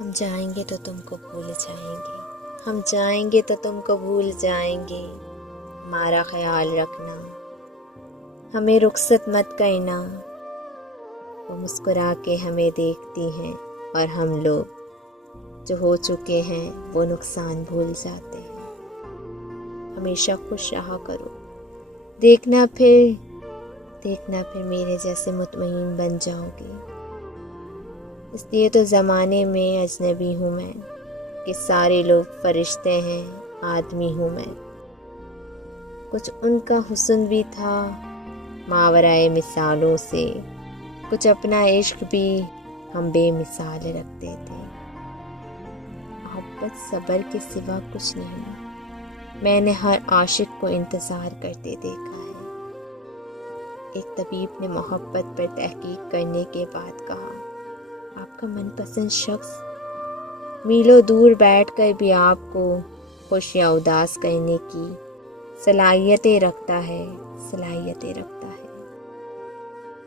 ہم جائیں گے تو تم کو بھول جائیں گے، ہم جائیں گے تو تم کو بھول جائیں گے، ہمارا خیال رکھنا، ہمیں رخصت مت کرنا۔ وہ مسکرا کے ہمیں دیکھتی ہیں اور ہم لوگ جو ہو چکے ہیں وہ نقصان بھول جاتے ہیں۔ ہمیشہ خوش رہا کرو، دیکھنا پھر میرے جیسے مطمئن بن جاؤ گے۔ اس لیے تو زمانے میں اجنبی ہوں میں کہ سارے لوگ فرشتے ہیں، آدمی ہوں میں۔ کچھ ان کا حسن بھی تھا ماورائے مثالوں سے، کچھ اپنا عشق بھی ہم بے مثال رکھتے تھے۔ محبت صبر کے سوا کچھ نہیں، میں نے ہر عاشق کو انتظار کرتے دیکھا ہے۔ ایک طبیب نے محبت پر تحقیق کرنے کے بعد کہا، آپ کا من پسند شخص میلوں دور بیٹھ کر بھی آپ کو خوش یا اداس کرنے کی صلاحیتیں رکھتا ہے۔